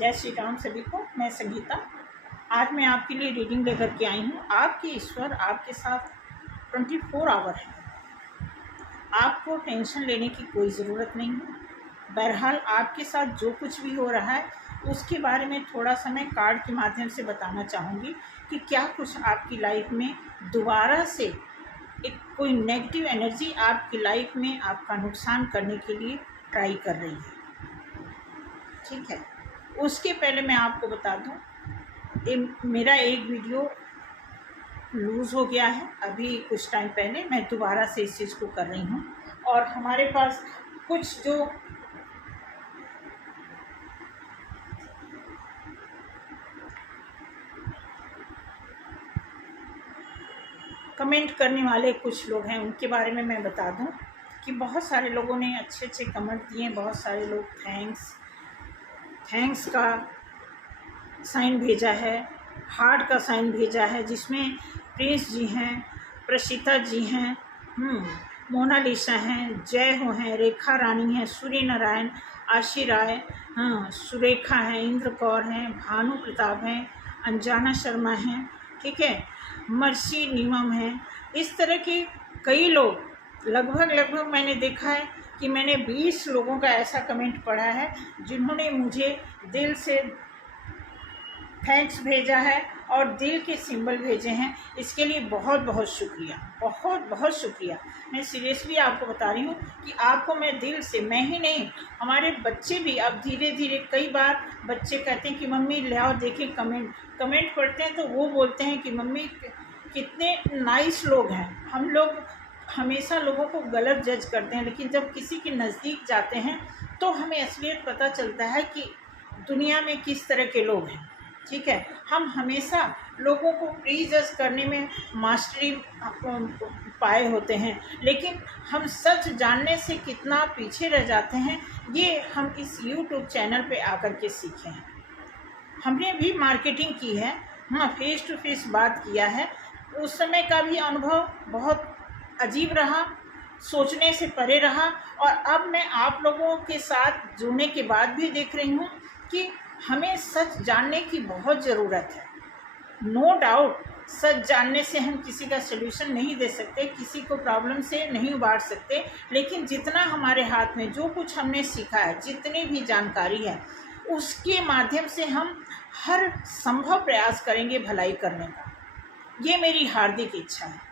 जय श्री राम सभी को। मैं संगीता आज मैं आपके लिए रीडिंग लेकर के आई हूँ। आपके ईश्वर आपके साथ 24 आवर है। आपको टेंशन लेने की कोई ज़रूरत नहीं है। बहरहाल आपके साथ जो कुछ भी हो रहा है उसके बारे में थोड़ा सा मैं कार्ड के माध्यम से बताना चाहूँगी कि क्या कुछ आपकी लाइफ में दोबारा से एक कोई नेगेटिव एनर्जी आपकी लाइफ में आपका नुकसान करने के लिए ट्राई कर रही है। ठीक है, उसके पहले मैं आपको बता दूं, मेरा एक वीडियो लूज़ हो गया है। अभी कुछ टाइम पहले मैं दोबारा से इस चीज़ को कर रही हूं और हमारे पास कुछ जो कमेंट करने वाले कुछ लोग हैं उनके बारे में मैं बता दूं कि बहुत सारे लोगों ने अच्छे अच्छे कमेंट दिए। बहुत सारे लोग थैंक्स का साइन भेजा है, हार्ट का साइन भेजा है, जिसमें प्रिंस जी हैं, प्रशिता जी हैं, मोनालिसा हैं, जय हो हैं, रेखा रानी हैं, सूर्य नारायण, आशी राय, सुरेखा हैं, इंद्र कौर हैं, भानु प्रताप हैं, अंजना शर्मा हैं, ठीक है, मर्सी नीमम हैं। इस तरह के कई लोग लगभग मैंने देखा है कि मैंने 20 लोगों का ऐसा कमेंट पढ़ा है जिन्होंने मुझे दिल से थैंक्स भेजा है और दिल के सिंबल भेजे हैं। इसके लिए बहुत बहुत शुक्रिया, बहुत शुक्रिया। मैं सीरियसली आपको बता रही हूँ कि आपको मैं दिल से, मैं ही नहीं, हमारे बच्चे भी अब धीरे धीरे, कई बार बच्चे कहते हैं कि मम्मी ले आओ देखें, कमेंट पढ़ते हैं तो वो बोलते हैं कि मम्मी कितने नाइस लोग हैं। हम लोग हमेशा लोगों को गलत जज करते हैं, लेकिन जब किसी के नज़दीक जाते हैं तो हमें असलियत पता चलता है कि दुनिया में किस तरह के लोग हैं। ठीक है, हम हमेशा लोगों को प्री जज करने में मास्टरी पाए होते हैं, लेकिन हम सच जानने से कितना पीछे रह जाते हैं, ये हम इस YouTube चैनल पे आकर के सीखे हैं। हमने भी मार्केटिंग की है, फेस टू फेस बात किया है। उस समय का भी अनुभव बहुत अजीब रहा, सोचने से परे रहा, और अब मैं आप लोगों के साथ जुड़ने के बाद भी देख रही हूँ कि हमें सच जानने की बहुत ज़रूरत है। नो डाउट, सच जानने से हम किसी का सलूशन नहीं दे सकते, किसी को प्रॉब्लम से नहीं उबार सकते, लेकिन जितना हमारे हाथ में, जो कुछ हमने सीखा है, जितनी भी जानकारी है, उसके माध्यम से हम हर संभव प्रयास करेंगे भलाई करने का। ये मेरी हार्दिक इच्छा है।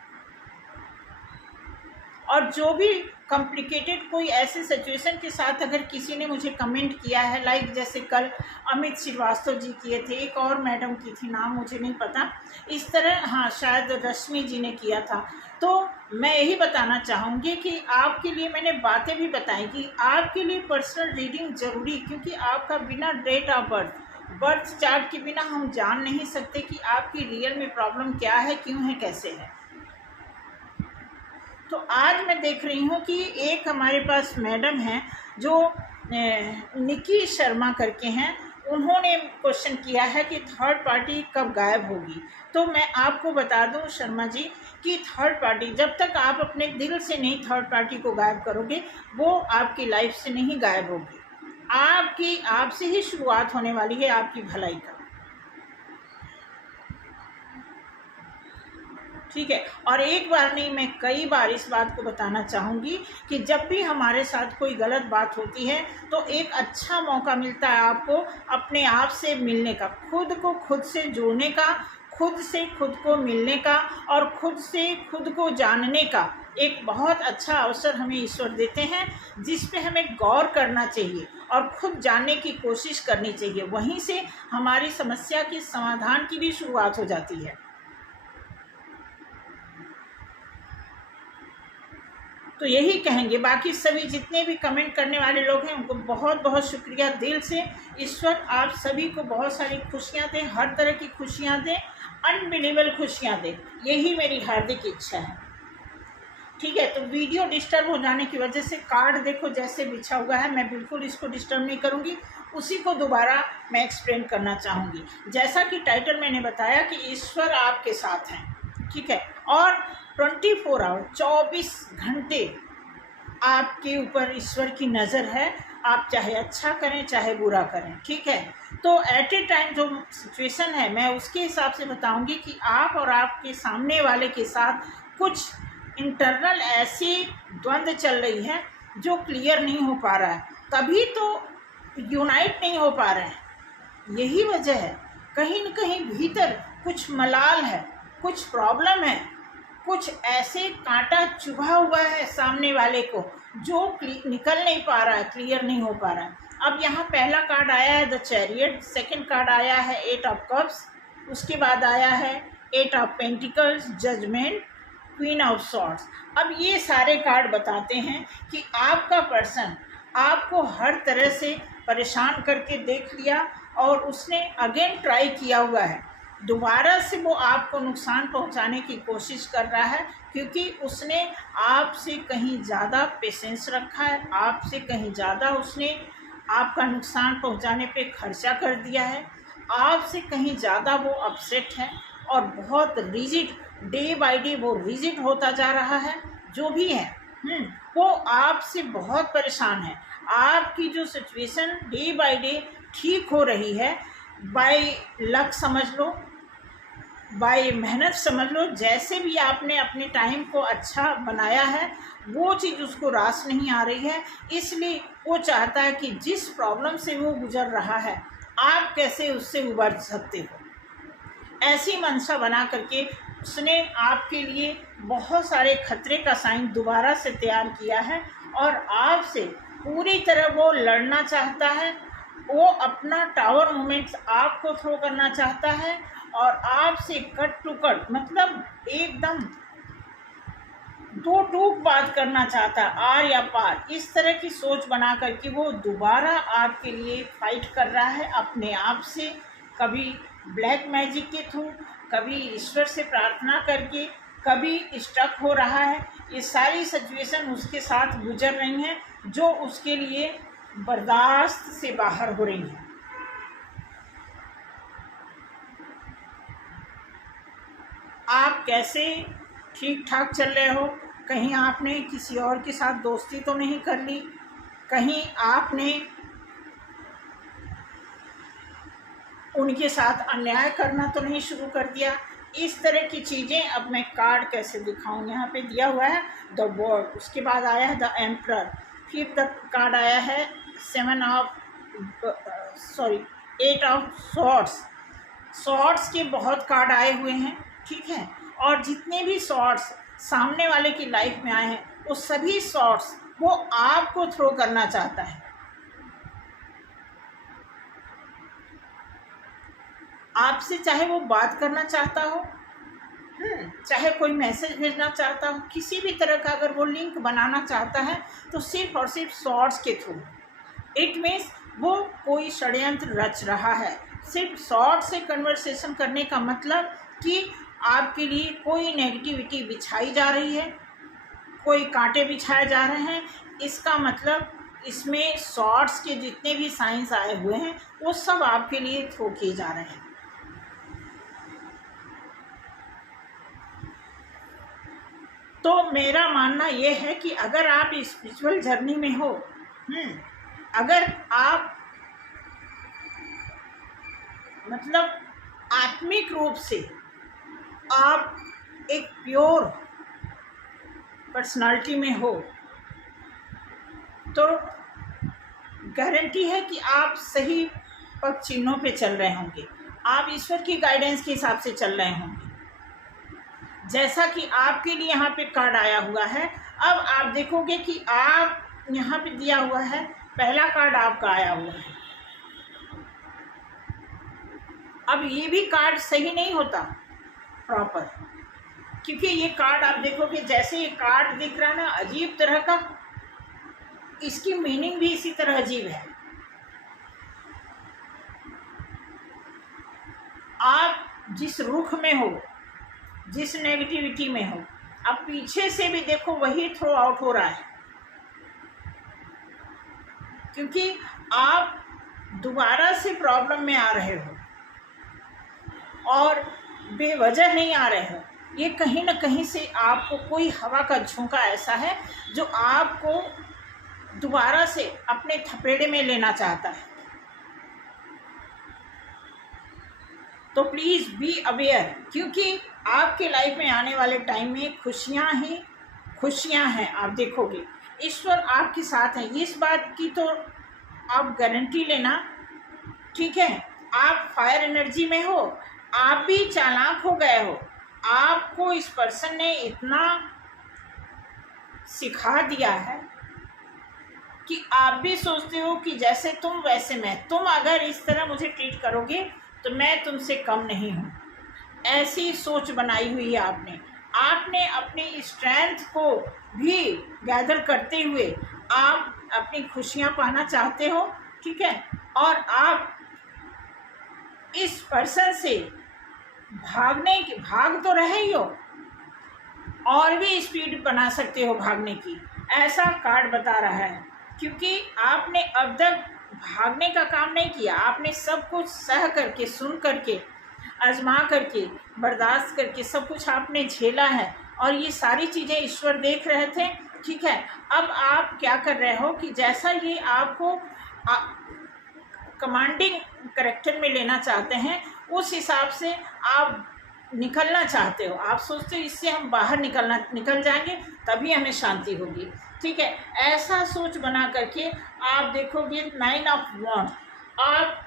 और जो भी कॉम्प्लिकेटेड कोई ऐसे सिचुएशन के साथ अगर किसी ने मुझे कमेंट किया है, लाइक जैसे कल अमित श्रीवास्तव जी किए थे, एक और मैडम की थी, नाम मुझे नहीं पता, इस तरह शायद रश्मि जी ने किया था, तो मैं यही बताना चाहूँगी कि आपके लिए मैंने बातें भी बताई कि आपके लिए पर्सनल रीडिंग ज़रूरी, क्योंकि आपका बिना डेट ऑफ बर्थ चार्ट के बिना हम जान नहीं सकते कि आपकी रियल में प्रॉब्लम क्या है, क्यों है, कैसे है। तो आज मैं देख रही हूँ कि एक हमारे पास मैडम हैं जो निकी शर्मा करके हैं, उन्होंने क्वेश्चन किया है कि थर्ड पार्टी कब गायब होगी। तो मैं आपको बता दूं शर्मा जी कि थर्ड पार्टी, जब तक आप अपने दिल से नहीं थर्ड पार्टी को गायब करोगे, वो आपकी लाइफ से नहीं गायब होगी। आपसे ही शुरुआत होने वाली है आपकी भलाई का। ठीक है, और एक बार नहीं, मैं कई बार इस बात को बताना चाहूँगी कि जब भी हमारे साथ कोई गलत बात होती है तो एक अच्छा मौका मिलता है आपको अपने आप से मिलने का, खुद को खुद से जोड़ने का, खुद से खुद को मिलने का, और खुद से खुद को जानने का एक बहुत अच्छा अवसर हमें ईश्वर देते हैं, जिस पे हमें गौर करना चाहिए और खुद जानने की कोशिश करनी चाहिए। वहीं से हमारी समस्या के समाधान की भी शुरुआत हो जाती है। तो यही कहेंगे, बाकी सभी जितने भी कमेंट करने वाले लोग हैं उनको बहुत बहुत शुक्रिया दिल से। ईश्वर आप सभी को बहुत सारी खुशियाँ दें, हर तरह की खुशियाँ दें, अनबिलीवेबल खुशियाँ दें, यही मेरी हार्दिक इच्छा है। ठीक है, तो वीडियो डिस्टर्ब हो जाने की वजह से कार्ड देखो जैसे बिछा हुआ है, मैं बिल्कुल इसको डिस्टर्ब नहीं करूँगी, उसी को दोबारा मैं एक्सप्लेन करना चाहूँगी। जैसा कि टाइटल मैंने बताया कि ईश्वर आपके साथ हैं, ठीक है, और 24 आवर 24 घंटे आपके ऊपर ईश्वर की नज़र है। आप चाहे अच्छा करें चाहे बुरा करें, ठीक है। तो एट ए टाइम जो सिचुएशन है मैं उसके हिसाब से बताऊंगी कि आप और आपके सामने वाले के साथ कुछ इंटरनल ऐसी द्वंद्व चल रही है जो क्लियर नहीं हो पा रहा है, तभी तो यूनाइट नहीं हो पा रहे हैं। यही वजह है, कहीं न कहीं भीतर कुछ मलाल है, कुछ प्रॉब्लम है, कुछ ऐसे कांटा चुभा हुआ है सामने वाले को जो निकल नहीं पा रहा है, क्लियर नहीं हो पा रहा है। अब यहाँ पहला कार्ड आया है द चैरियट, सेकंड कार्ड आया है 8 ऑफ कप्स, उसके बाद आया है 8 of pentacles, judgement, queen of swords. अब ये सारे कार्ड बताते हैं कि आपका पर्सन आपको हर तरह से परेशान करके देख लिया और उसने अगेन ट्राई किया हुआ है, दोबारा से वो आपको नुकसान पहुंचाने की कोशिश कर रहा है, क्योंकि उसने आपसे कहीं ज़्यादा पेशेंस रखा है, आपसे कहीं ज़्यादा उसने आपका नुकसान पहुंचाने पे खर्चा कर दिया है, आपसे कहीं ज़्यादा वो अपसेट है और बहुत रिजिड, डे बाय डे वो रिजिड होता जा रहा है। जो भी है वो आपसे बहुत परेशान है। आपकी जो सिचुएशन डे बाय डे ठीक हो रही है, बाय लक समझ लो, बाय मेहनत समझ लो, जैसे भी आपने अपने टाइम को अच्छा बनाया है वो चीज़ उसको रास नहीं आ रही है। इसलिए वो चाहता है कि जिस प्रॉब्लम से वो गुजर रहा है आप कैसे उससे उबर सकते हो, ऐसी मंशा बना करके उसने आपके लिए बहुत सारे खतरे का साइन दोबारा से तैयार किया है और आपसे पूरी तरह वो लड़ना चाहता है। वो अपना टावर मोमेंट्स आपको थ्रो करना चाहता है और आपसे कट टू कट, मतलब एकदम दो टूक बात करना चाहता है, आर या पार, इस तरह की सोच बना करके वो दोबारा आपके लिए फाइट कर रहा है अपने आप से, कभी ब्लैक मैजिक के थ्रू, कभी ईश्वर से प्रार्थना करके, कभी स्टक हो रहा है। ये सारी सिचुएशन उसके साथ गुजर रही हैं जो उसके लिए बर्दाश्त से बाहर हो रही हैं। आप कैसे ठीक ठाक चल रहे हो? कहीं आपने किसी और के साथ दोस्ती तो नहीं कर ली? कहीं आपने उनके साथ अन्याय करना तो नहीं शुरू कर दिया? इस तरह की चीज़ें अब मैं कार्ड कैसे दिखाऊं? यहाँ पे दिया हुआ है द वर्ल्ड, उसके बाद आया है द एम्परर, फिर द कार्ड आया है 8 ऑफ सॉर्ड्स। सॉर्ड्स के बहुत कार्ड आए हुए हैं, ठीक है, और जितने भी सॉर्ड्स सामने वाले की लाइफ में आए हैं वो सभी सॉर्ड्स वो आपको थ्रो करना चाहता है। आपसे चाहे वो बात करना चाहता हो, चाहे कोई मैसेज भेजना चाहता हो, किसी भी तरह का अगर वो लिंक बनाना चाहता है तो सिर्फ और सिर्फ शॉर्ट्स के थ्रू। इट मीन्स वो कोई षड्यंत्र रच रहा है। सिर्फ शॉर्ट से कन्वर्सेशन करने का मतलब कि आपके लिए कोई नेगेटिविटी बिछाई जा रही है, कोई कांटे बिछाए जा रहे हैं, इसका मतलब इसमें शॉर्ट्स के जितने भी साइंस आए हुए हैं वो सब आपके लिए थ्रो किए जा रहे हैं। तो मेरा मानना ये है कि अगर आप स्पिरिचुअल जर्नी में हो, अगर आप मतलब आत्मिक रूप से आप एक प्योर पर्सनालिटी में हो, तो गारंटी है कि आप सही पथ चिन्हों पे चल रहे होंगे, आप ईश्वर की गाइडेंस के हिसाब से चल रहे होंगे। जैसा कि आपके लिए यहाँ पे कार्ड आया हुआ है, अब आप देखोगे कि आप यहाँ पे दिया हुआ है, पहला कार्ड आपका आया हुआ है। अब ये भी कार्ड सही नहीं होता प्रॉपर, क्योंकि ये कार्ड आप देखोगे जैसे ये कार्ड दिख रहा है ना अजीब तरह का, इसकी मीनिंग भी इसी तरह अजीब है। आप जिस रुख में हो, जिस नेगेटिविटी में हो, अब पीछे से भी देखो वही थ्रो आउट हो रहा है, क्योंकि आप दोबारा से प्रॉब्लम में आ रहे हो और बेवजह नहीं आ रहे हो। ये कहीं ना कहीं से आपको कोई हवा का झोंका ऐसा है जो आपको दोबारा से अपने थपेड़े में लेना चाहता है। तो प्लीज़ बी अवेयर, क्योंकि आपके लाइफ में आने वाले टाइम में खुशियाँ ही खुशियाँ हैं। आप देखोगे ईश्वर आपके साथ है, इस बात की तो आप गारंटी लेना, ठीक है। आप फायर एनर्जी में हो, आप भी चालाक हो गए हो, आपको इस पर्सन ने इतना सिखा दिया है कि आप भी सोचते हो कि जैसे तुम वैसे मैं, तुम अगर इस तरह मुझे ट्रीट करोगे तो मैं तुमसे कम नहीं हूँ। ऐसी सोच बनाई हुई है आपने। आपने अपनी स्ट्रेंथ को भी गैदर करते हुए आप अपनी खुशियाँ पाना चाहते हो, ठीक है। और आप इस पर्सन से भाग तो रहे ही हो, और भी स्पीड बना सकते हो भागने की, ऐसा कार्ड बता रहा है। क्योंकि आपने अब तक भागने का काम नहीं किया, आपने सब कुछ सह करके, सुन करके, आजमा करके, बर्दाश्त करके सब कुछ आपने झेला है, और ये सारी चीज़ें ईश्वर देख रहे थे, ठीक है। अब आप क्या कर रहे हो कि जैसा ये आपको कमांडिंग करेक्टर में लेना चाहते हैं, उस हिसाब से आप निकलना चाहते हो। आप सोचते हो इससे हम बाहर निकल जाएंगे तभी हमें शांति होगी, ठीक है। ऐसा सोच बना करके आप देखोगे 9 ऑफ वॉन्ड, आप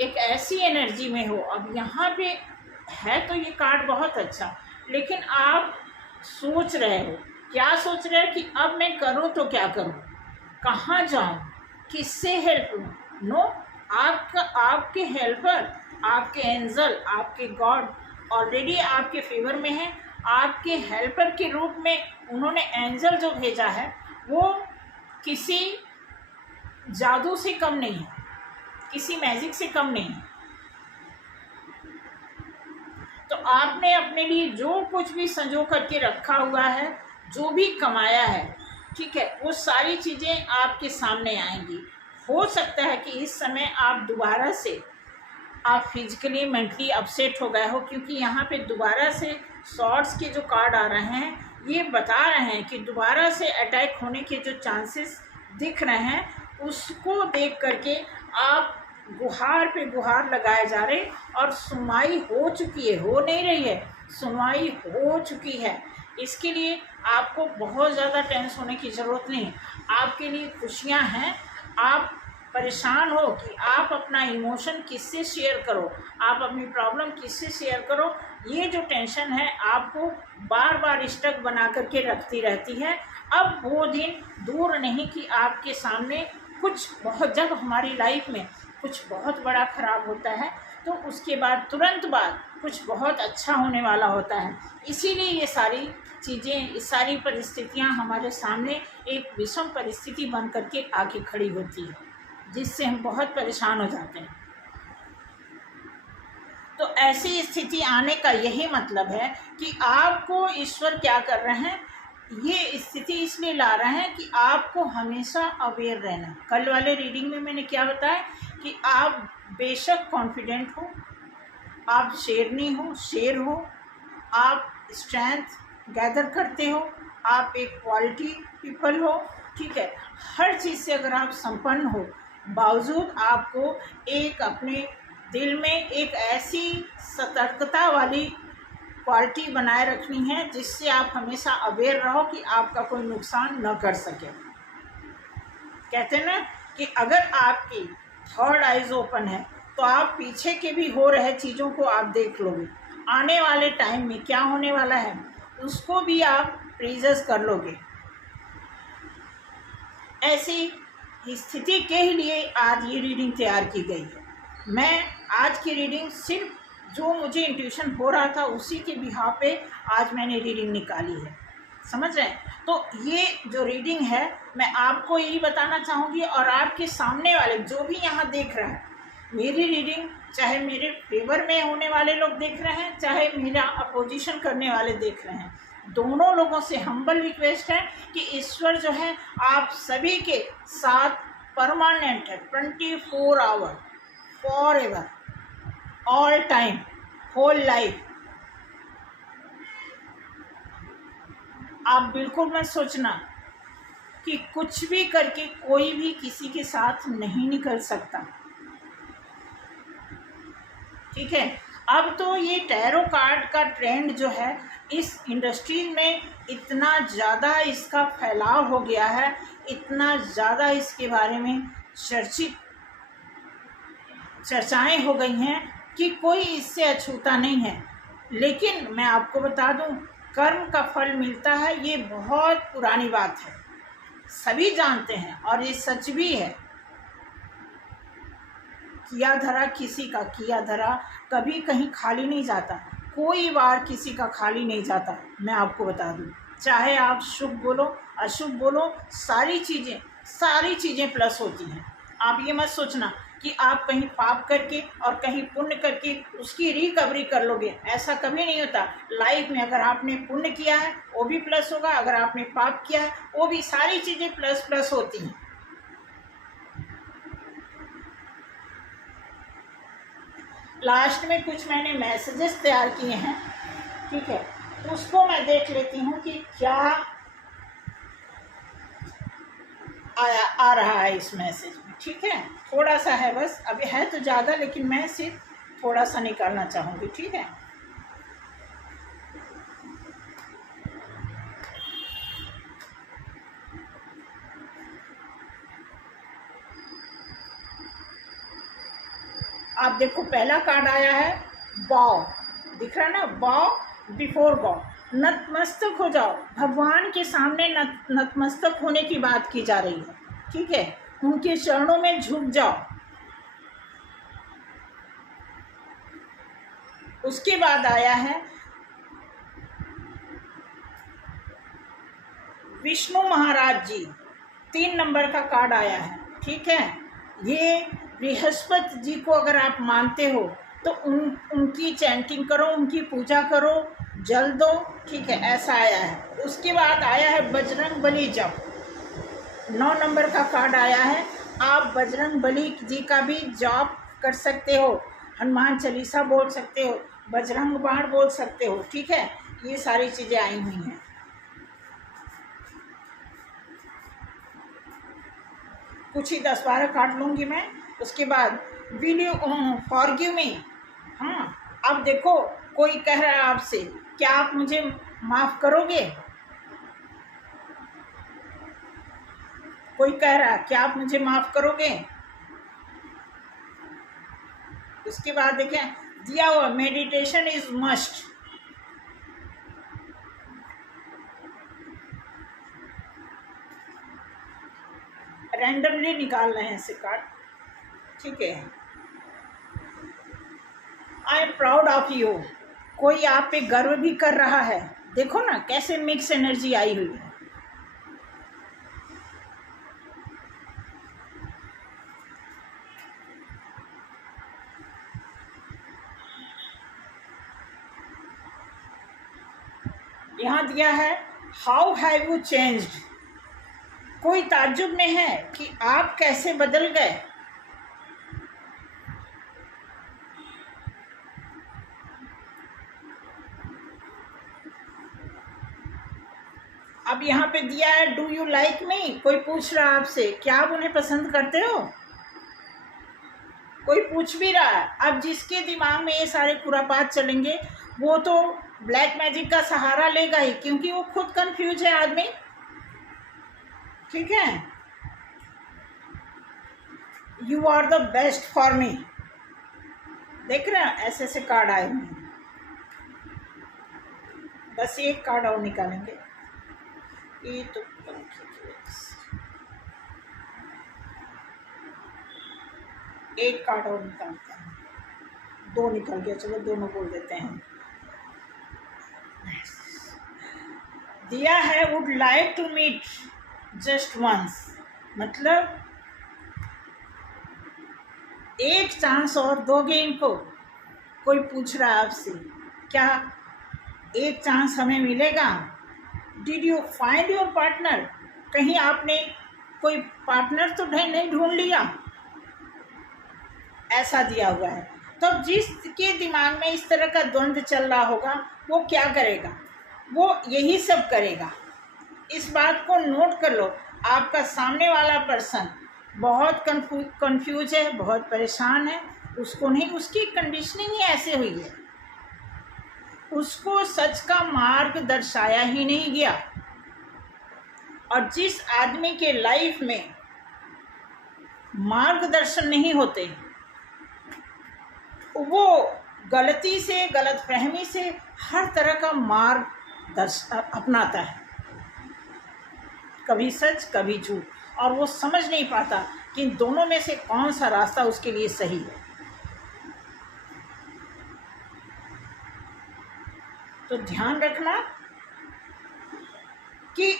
एक ऐसी एनर्जी में हो। अब यहाँ पे है तो ये कार्ड बहुत अच्छा, लेकिन आप सोच रहे हो, क्या सोच रहे हो कि अब मैं करूँ तो क्या करूँ, कहाँ जाऊँ, किससे हेल्प लूँ। नो, आपके हेल्पर, आपके एंजल, आपके गॉड ऑलरेडी आपके फेवर में है। आपके हेल्पर के रूप में उन्होंने एंजल जो भेजा है वो किसी जादू से कम नहीं है, किसी मैजिक से कम नहीं है। तो आपने अपने लिए जो कुछ भी संजो करके रखा हुआ है, जो भी कमाया है, ठीक है, वो सारी चीज़ें आपके सामने आएंगी। हो सकता है कि इस समय आप दोबारा से आप फिजिकली मेंटली अपसेट हो गए हो, क्योंकि यहाँ पे दोबारा से शॉर्ट्स के जो कार्ड आ रहे हैं ये बता रहे हैं कि दोबारा से अटैक होने के जो चांसेस दिख रहे हैं, उसको देख करके आप गुहार पे गुहार लगाए जा रहे, और सुनवाई हो चुकी है, हो नहीं रही है, सुनवाई हो चुकी है। इसके लिए आपको बहुत ज़्यादा टेंस होने की ज़रूरत नहीं है। आपके लिए खुशियाँ हैं। आप परेशान हो कि आप अपना इमोशन किससे शेयर करो, आप अपनी प्रॉब्लम किससे शेयर करो, ये जो टेंशन है आपको बार बार स्टक बना करके रखती रहती है। अब वो दिन दूर नहीं कि आपके सामने कुछ बहुत, जब हमारी लाइफ में कुछ बहुत बड़ा ख़राब होता है तो उसके बाद तुरंत बाद कुछ बहुत अच्छा होने वाला होता है। इसीलिए ये सारी चीज़ें, ये सारी परिस्थितियाँ हमारे सामने एक विषम परिस्थिति बन करके आके खड़ी होती है, जिससे हम बहुत परेशान हो जाते हैं। तो ऐसी स्थिति आने का यही मतलब है कि आपको ईश्वर क्या कर रहे हैं, ये स्थिति इसलिए ला रहे हैं कि आपको हमेशा अवेयर रहना। कल वाले रीडिंग में मैंने क्या बताया कि आप बेशक कॉन्फिडेंट हो, आप शेरनी हो, शेर हो, आप स्ट्रेंथ गैदर करते हो, आप एक क्वालिटी पीपल हो, ठीक है। हर चीज़ से अगर आप संपन्न हो, बावजूद आपको एक अपने दिल में एक ऐसी सतर्कता वाली क्वालिटी बनाए रखनी है जिससे आप हमेशा अवेयर रहो कि आपका कोई नुकसान न कर सके। कहते हैं ना कि अगर आपकी थर्ड आइज ओपन है तो आप पीछे के भी हो रहे चीज़ों को आप देख लोगे, आने वाले टाइम में क्या होने वाला है उसको भी आप प्रीजर्स कर लोगे। ऐसी स्थिति के लिए आज ये रीडिंग तैयार की गई है। मैं आज की रीडिंग सिर्फ जो मुझे इंट्यूशन हो रहा था उसी के बिहाफ पे आज मैंने रीडिंग निकाली है, समझ रहे हैं। तो ये जो रीडिंग है मैं आपको यही बताना चाहूँगी, और आपके सामने वाले जो भी यहाँ देख रहे हैं मेरी रीडिंग, चाहे मेरे फेवर में होने वाले लोग देख रहे हैं, चाहे मेरा अपोजिशन करने वाले देख रहे हैं, दोनों लोगों से हम्बल रिक्वेस्ट है कि ईश्वर जो है आप सभी के साथ परमानेंट है, 24 hour, for ever, all time, whole life. आप बिल्कुल मत सोचना कि कुछ भी करके कोई भी किसी के साथ नहीं निकल सकता। ठीक है। अब तो ये टैरो कार्ड का ट्रेंड जो है इस इंडस्ट्री में इतना ज़्यादा इसका फैलाव हो गया है, इतना ज़्यादा इसके बारे में चर्चाएं हो गई हैं कि कोई इससे अछूता नहीं है। लेकिन मैं आपको बता दूं, कर्म का फल मिलता है, ये बहुत पुरानी बात है, सभी जानते हैं और ये सच भी है। किया धरा किसी का किया धरा कभी कहीं खाली नहीं जाता, कोई बार किसी का खाली नहीं जाता। मैं आपको बता दूं, चाहे आप शुभ बोलो अशुभ बोलो, सारी चीज़ें प्लस होती हैं। आप ये मत सोचना कि आप कहीं पाप करके और कहीं पुण्य करके उसकी रिकवरी कर लोगे, ऐसा कभी नहीं होता। लाइफ में अगर आपने पुण्य किया है वो भी प्लस होगा, अगर आपने पाप किया है वो भी, सारी चीज़ें प्लस प्लस होती हैं। लास्ट में कुछ मैंने मैसेजेस तैयार किए हैं, ठीक है, उसको मैं देख लेती हूँ कि क्या आ रहा है इस मैसेज में। ठीक है, थोड़ा सा है बस, अभी है तो ज़्यादा लेकिन मैं सिर्फ थोड़ा सा निकालना चाहूँगी। ठीक है, आप देखो पहला कार्ड आया है बॉ, दिख रहा है ना, बॉ बिफोर गॉड, नतमस्तक हो जाओ, भगवान के सामने नतमस्तक होने की बात की जा रही है। ठीक है, उनके चरणों में झुक जाओ। उसके बाद आया है विष्णु महाराज जी, 3 नंबर का कार्ड आया है। ठीक है, ये बृहस्पति जी को अगर आप मानते हो तो उनकी चैंटिंग करो, उनकी पूजा करो, जल दो। ठीक है, ऐसा आया है। उसके बाद आया है बजरंग बली जप, 9 नंबर का कार्ड आया है। आप बजरंग बली जी का भी जप कर सकते हो, हनुमान चालीसा बोल सकते हो, बजरंग बाण बोल सकते हो। ठीक है, ये सारी चीज़ें आई हुई हैं। कुछ ही 10-12 कार्ड लूँगी मैं। उसके बाद विल यू फॉरगिव मी। हाँ, अब देखो कोई कह रहा है आपसे, क्या आप मुझे माफ़ करोगे? कोई कह रहा है क्या आप मुझे माफ़ करोगे? उसके बाद देखें दिया हुआ मेडिटेशन इज मस्ट। रैंडमली निकाल रहे हैं ऐसे कार्ड। ठीक है, I am proud of you, कोई आप पे गर्व भी कर रहा है। देखो ना कैसे मिक्स एनर्जी आई हुई है। यहाँ दिया है हाउ हैव यू चेंज्ड, कोई ताज्जुब में है कि आप कैसे बदल गए। अब यहाँ पे दिया है डू यू लाइक मी, कोई पूछ रहा है आपसे क्या आप उन्हें पसंद करते हो। कोई पूछ भी रहा है। अब जिसके दिमाग में ये सारे खुरापात चलेंगे वो तो ब्लैक मैजिक का सहारा लेगा ही, क्योंकि वो खुद कंफ्यूज है आदमी। ठीक है, you are the best for me, देख रहे हैं ऐसे ऐसे कार्ड आए हुए हैं। बस एक कार्ड और निकालेंगे, ये तो एक कार्ड और निकालते हैं। 2 निकल गया, चलो दोनों बोल देते हैं। दिया है would like to meet just once, मतलब एक चांस और दोगे इनको। कोई पूछ रहा है आपसे क्या एक चांस हमें मिलेगा। Did you find your partner, कहीं आपने कोई पार्टनर तो नहीं ढूंढ लिया, ऐसा दिया हुआ है। तो जिसके दिमाग में इस तरह का द्वंद्व चल रहा होगा वो क्या करेगा, वो यही सब करेगा। इस बात को नोट कर लो, आपका सामने वाला पर्सन बहुत कंफ्यूज है, बहुत परेशान है, उसको नहीं, उसकी कंडीशनिंग ही ऐसे हुई है, उसको सच का मार्ग दर्शाया ही नहीं गया। और जिस आदमी के लाइफ में मार्गदर्शन नहीं होते, वो गलती से, गलतफहमी से हर तरह का मार्ग अपनाता है, कभी सच कभी झूठ, और वो समझ नहीं पाता कि इन दोनों में से कौन सा रास्ता उसके लिए सही है। तो ध्यान रखना कि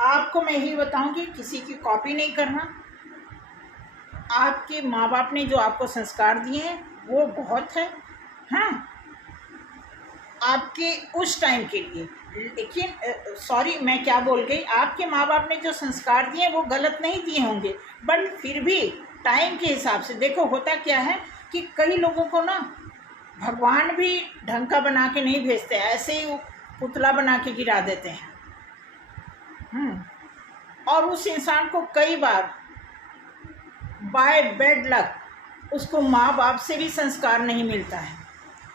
आपको मैं यही बताऊंगी, किसी की कॉपी नहीं करना। आपके माँ बाप ने जो आपको संस्कार दिए हैं वो बहुत है, हाँ, आपके उस टाइम के लिए। लेकिन सॉरी, मैं क्या बोल गई, आपके माँ बाप ने जो संस्कार दिए वो गलत नहीं दिए होंगे, बट फिर भी टाइम के हिसाब से देखो। होता क्या है कि कई लोगों को ना भगवान भी ढंग का बना के नहीं भेजते, ऐसे ही पुतला बना के गिरा देते हैं। और उस इंसान को कई बार बाय बैड लक उसको माँ बाप से भी संस्कार नहीं मिलता है,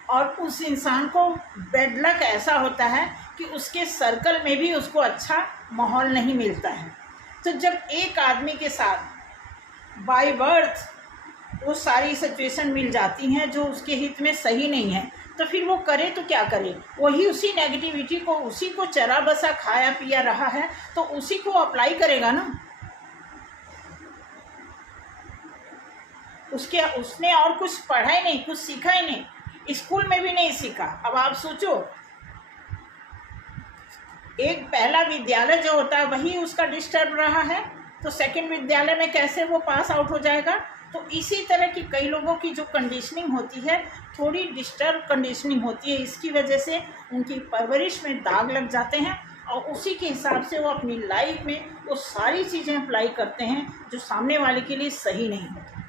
और उस इंसान को बैड लक ऐसा होता है कि उसके सर्कल में भी उसको अच्छा माहौल नहीं मिलता है। तो जब एक आदमी के साथ बाय बर्थ वो सारी सिचुएशन मिल जाती हैं जो उसके हित में सही नहीं है, तो फिर वो करे तो क्या करे, वही उसी नेगेटिविटी को, उसी को चरा बसा खाया पिया रहा है, तो उसी को अप्लाई करेगा ना। उसने और कुछ पढ़ा ही नहीं, कुछ सीखा ही नहीं, स्कूल में भी नहीं सीखा। अब आप सोचो, एक पहला विद्यालय जो होता है वही उसका डिस्टर्ब रहा है, तो सेकंड विद्यालय में कैसे वो पास आउट हो जाएगा। तो इसी तरह की कई लोगों की जो कंडीशनिंग होती है, थोड़ी डिस्टर्ब कंडीशनिंग होती है, इसकी वजह से उनकी परवरिश में दाग लग जाते हैं, और उसी के हिसाब से वो अपनी लाइफ में वो सारी चीज़ें अप्लाई करते हैं जो सामने वाले के लिए सही नहीं होती।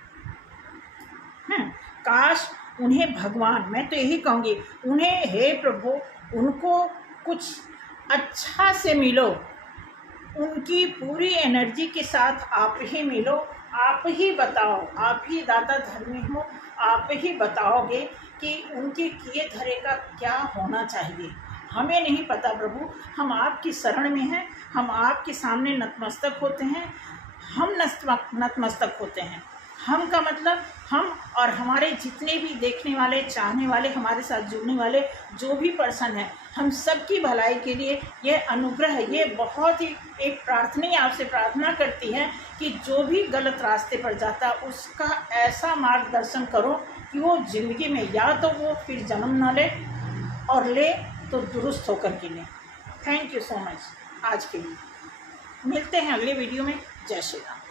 काश उन्हें भगवान, मैं तो यही कहूँगी, उन्हें हे प्रभु उनको कुछ अच्छा से मिलो, उनकी पूरी एनर्जी के साथ आप ही मिलो, आप ही बताओ, आप ही दाता धर्मी हो, आप ही बताओगे कि उनके किए धरे का क्या होना चाहिए। हमें नहीं पता प्रभु, हम आपकी शरण में हैं, हम आपके सामने नतमस्तक होते हैं, हम नतमस्तक होते हैं। हम का मतलब हम और हमारे जितने भी देखने वाले, चाहने वाले, हमारे साथ जुड़ने वाले जो भी पर्सन है, हम सबकी भलाई के लिए यह अनुग्रह, ये बहुत ही एक प्रार्थना आपसे प्रार्थना करती है कि जो भी गलत रास्ते पर जाता उसका ऐसा मार्गदर्शन करो कि वो ज़िंदगी में या तो वो फिर जन्म ना ले, और ले तो दुरुस्त होकर के ले। थैंक यू सो मच आज के लिए। मिलते हैं अगले वीडियो में। जय श्री राम।